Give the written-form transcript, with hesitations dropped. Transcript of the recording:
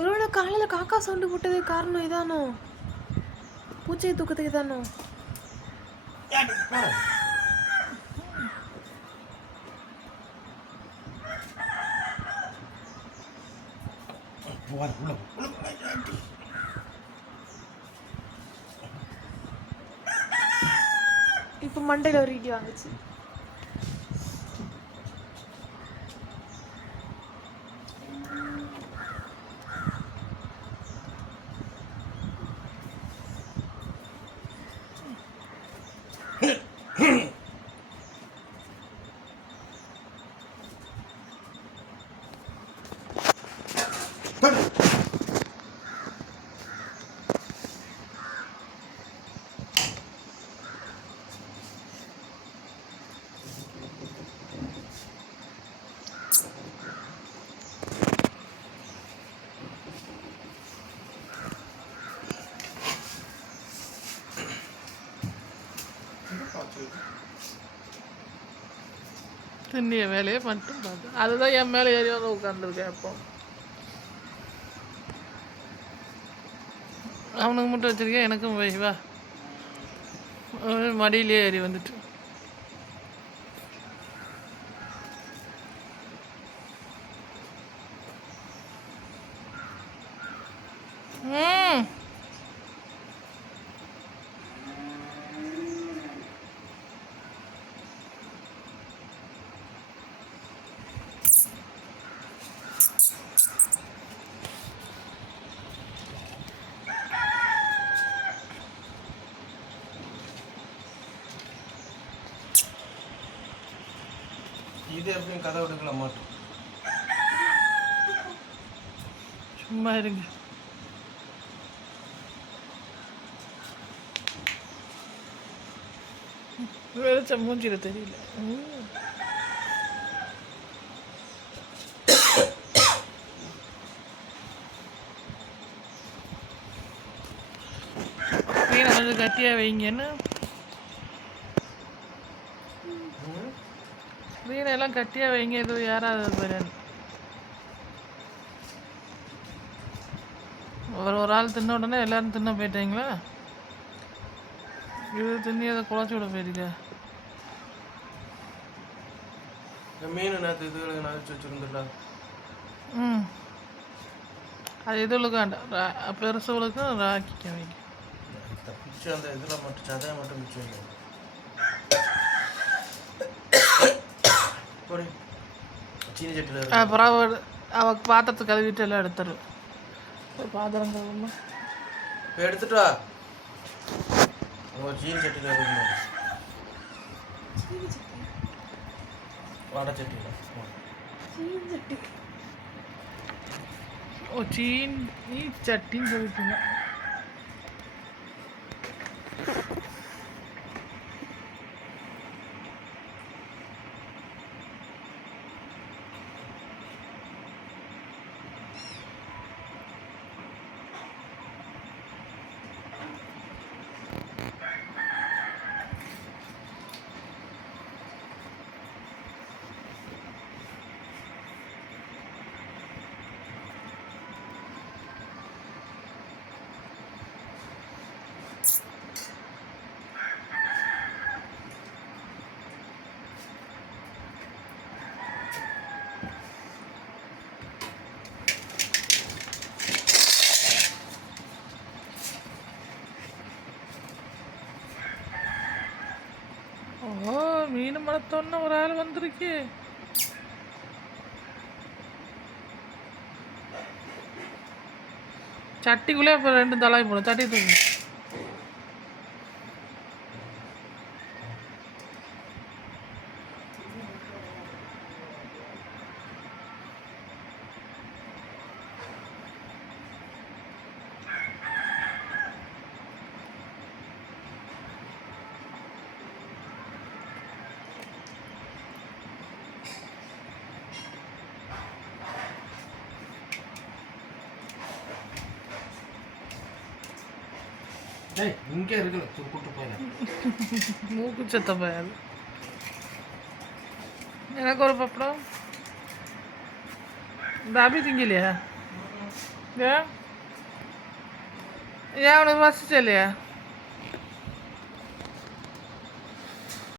ஒருவேளை காலையில் காக்கா சவுண்டு போட்டது காரணம் இதானோ? பூச்சை தூக்கத்துக்கு தானோ? இப்போ மண்டையில் ஒரு இடி வாங்குச்சு. திண்ணிய வேலையை மட்டும் பார்த்து அதுதான் என் மேலே ஏறி வந்து உட்காந்துருக்கேன். இப்போ அவனுக்கு மட்டும் வச்சிருக்கேன், எனக்கும் போய் வா மடியிலே ஏறி வந்துட்டு. இது எப்படியும் கதை விடுக்கல மாட்டோம். சும்மா இருங்க. வெளிச்சம் மூஞ்சில தெரியல. மீனை கொஞ்சம் கட்டியாக வைங்கன்னு மீனை எல்லாம் கட்டியாக வைங்க. எதுவும் யாராவது போயிடாது. ஒரு ஆள் தின்ன உடனே எல்லாரும் தின்ன போயிட்டீங்களா? இது தின்னி அதை குழச்சி விட போயிருக்க. மீன் நேற்று இதுகளுக்கு நகைச்சு வச்சுருந்துடா. அது இதுகளுக்கு வேண்டாம், பெருசுகளுக்கும் ராக்கிக்க வைங்க. பிச்சு அந்த இதில் மட்டும் சதையை மட்டும் பிச்சு வைங்க. சீனி சட்டியில் அப்புறம் அவள் பாத்திரத்தை கழுவிட்டு எல்லாம் எடுத்துருவேன். பாத்திரம் கழுவுமா இப்போ எடுத்துட்டு வா. சீனி சட்டியில் இருக்கணும். வடை சட்டியில் சீனி சட்டின்னு சொல்லிட்டுங்க. ஓ, மீன் மரத்தோன்னு ஒரு ஆள் வந்திருக்கு. சட்டிக்குள்ளே இப்போ 2 தலாய் போடும். சட்டி தூக்கி இங்கே இருக்குல்ல கூட்டு போயில மூக்கு சத்த போயாது. எனக்கு ஒரு பப்படம். தாபி திங்கலையா? ஏன் ஏன் உனக்கு பசிச்சா இல்லையா?